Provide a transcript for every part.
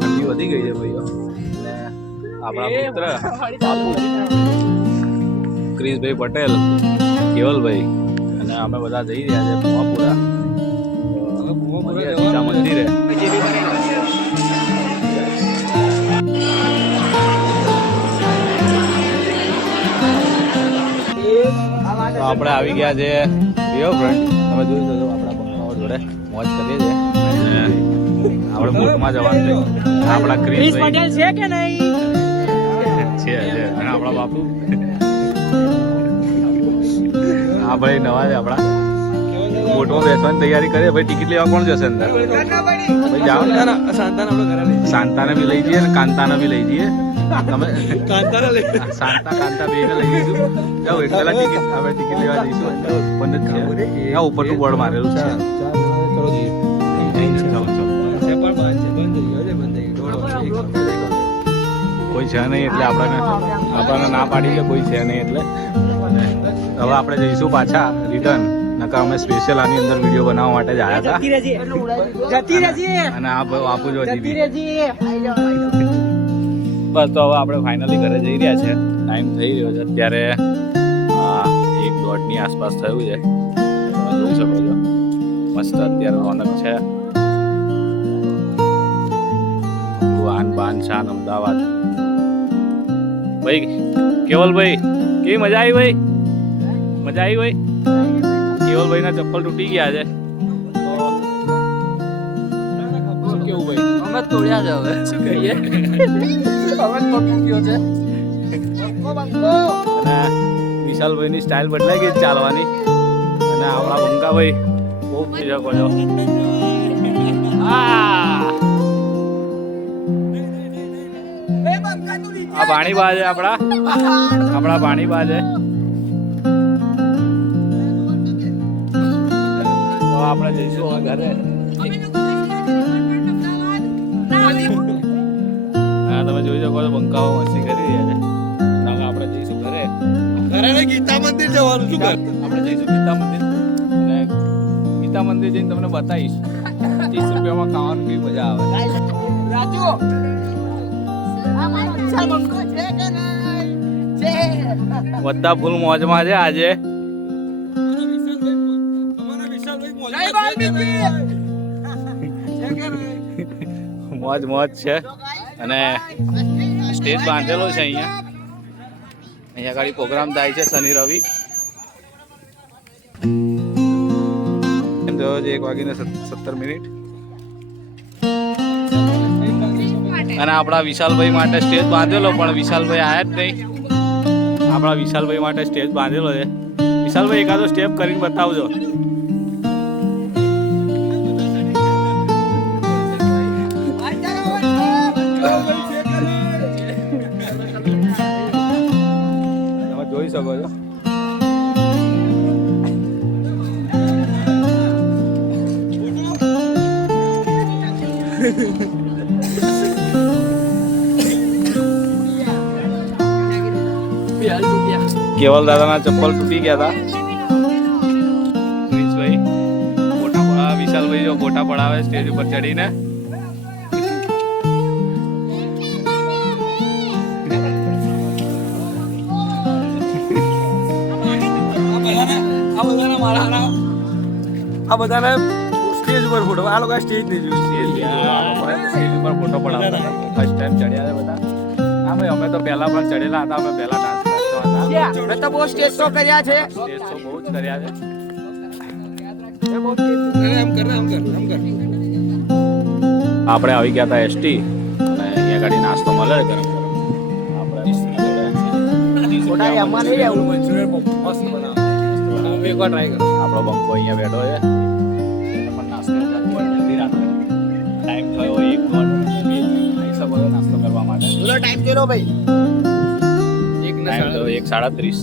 ઠંડી વધી ગઈ છે ભાઈઓ. અને આપણા મિત્ર ક્રિશભાઈ પટેલ, કેવલભાઈ અને અમે બધા જઈ રહ્યા છે ભૂમાપુરા સીતા મંદિરે. તો આપણે આવી ગયા છે રિવર ફ્રન્ટ. તમે જોઈ શકો આપણા પપ્પાઓ જોડે મોજ કરીએ છીએ. અને આપણે બોટમાં જવાનું છે. આપણા ક્રિશ પટેલ છે કે નહીં? છે અને આપણા બાપુ હા ભાઈ નવા છે આપણા. બોટમાં બેસવાની તૈયારી કરીએ. ભાઈ ટિકિટ લેવા કોણ જશે અંદર? ભાઈ જાઓ ને. શાંતાને બી લઈ જઈએ ને કાંતાને બી લઈ જઈએ. તમે શાંતા કાંતા બે ને લઈ જઈશું. જાઓ એકલા ટિકિટ આપણે ટિકિટ લેવા જઈશું. બંધ જ છે આ ઉપરનું બોર્ડ મારેલું છે. કોઈ છે નહીં એટલે આપણને ના પાડી કે કોઈ છે નહીં એટલે હવે આપણે જઈશું પાછા રિટર્ન. નકર અમે સ્પેશિયલ આની અંદર વિડીયો બનાવવા માટે જ આવ્યા હતા. અને આ બાપુ જો બસ તો હવે આપણે ફાઇનલી ઘરે જઈ રહ્યા છે. ટાઈમ થઈ રહ્યો છે અત્યારે 1:30 આસપાસ થયું છે. તમે જોઈ શકો છો મસ્ત અત્યારે રોનક છે. આન બાન શાન અમદાવાદ. ભાઈ કેવલભાઈ કેવી મજા આવી? ભાઈ મજા આવી? ભાઈ કેવલભાઈ ના ચપ્પલ તૂટી ગયા છે. શું કેવું ભાઈ? અમે તોડ્યા છે હવે શું કહીએ. અને વિશાલભાઈ ની સ્ટાઇલ બદલાઈ ગઈ ચાલવાની. અને આપણા બંકાભાઈ બહુ મજા કરો. આ ભાણીબા છે આપણા ભાણીબા છે. તો આપણે જઈશું ઘરે. હા તમે જોઈ શકો છો બંકાઓ મસ્તી કરી રહ્યા છે. આપણે જઈશું ઘરે. ગીતા મંદિર જવાનું શું કર? આપણે જઈશું ગીતા મંદિર અને ગીતા મંદિર જઈને તમને બતાવીશ 30 રૂપિયામાં ખાવાનું કેવી મજા આવે. રાજુ બધા ફૂલ મોજમાં છે આજે. મોજ મોજ છે. અને સ્ટેજ બાંધેલો છે અહીંયા ગાડી પ્રોગ્રામ થાય છે શનિ રવિ. એમ થયો છે 1:17. અને આપણા વિશાલભાઈ માટે સ્ટેજ બાંધેલો પણ વિશાલભાઈ આયા જ નહીં. આપણા વિશાલભાઈ માટે સ્ટેજ બાંધેલો છે. વિશાલભાઈ એકાદો સ્ટેપ કરીને બતાવજો. તમે જોઈ શકો છો. કેવલ દાદાના ચપ્પલ તૂટી ગયા હતા. ક્રિશભાઈ વિશાલભાઈ જો ફોટા પડાવે સ્ટેજ ઉપર ચડીને. આ બધાને સ્ટેજ ઉપર ફોટો. આ લોકો સ્ટેજ નહીં જોયું. સ્ટેજ ઉપર ફોટો પડાવતા ફર્સ્ટ ટાઈમ ચડ્યા છે બધા. હા ભાઈ અમે તો પહેલા પણ ચડેલા હતા. અમે પહેલા ડાન્સ કરતા હતા. મેં તો બહુ સ્ટેજ શો કર્યા છે. સ્ટેજ શો બહુ જ કર્યા છે. આપણે આવી ગયા હતા એસટી અને અહીંયા ગાડી નાસ્તો મળે છે ગરમ ગરમ. આપણો બંકો અહીંયા બેઠો છે. નાસ્તો ટાઈમ થયો 1:30 નાસ્તો કરવા માટે. ટાઈમ જોયો ભાઈ. 1:37.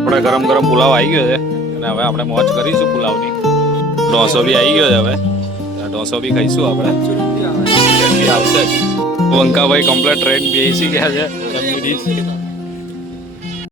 આપણે ગરમ ગરમ પુલાવ આવી ગયો છે અને હવે આપણે મોજ કરીશું પુલાવની. ઢોસો બી આવી ગયો છે. હવે ઢોસો બી ખાઈશું આપણે. આવશે બંકાભાઈ કમ્પ્લેટ ટ્રેન બેસી ગયા છે.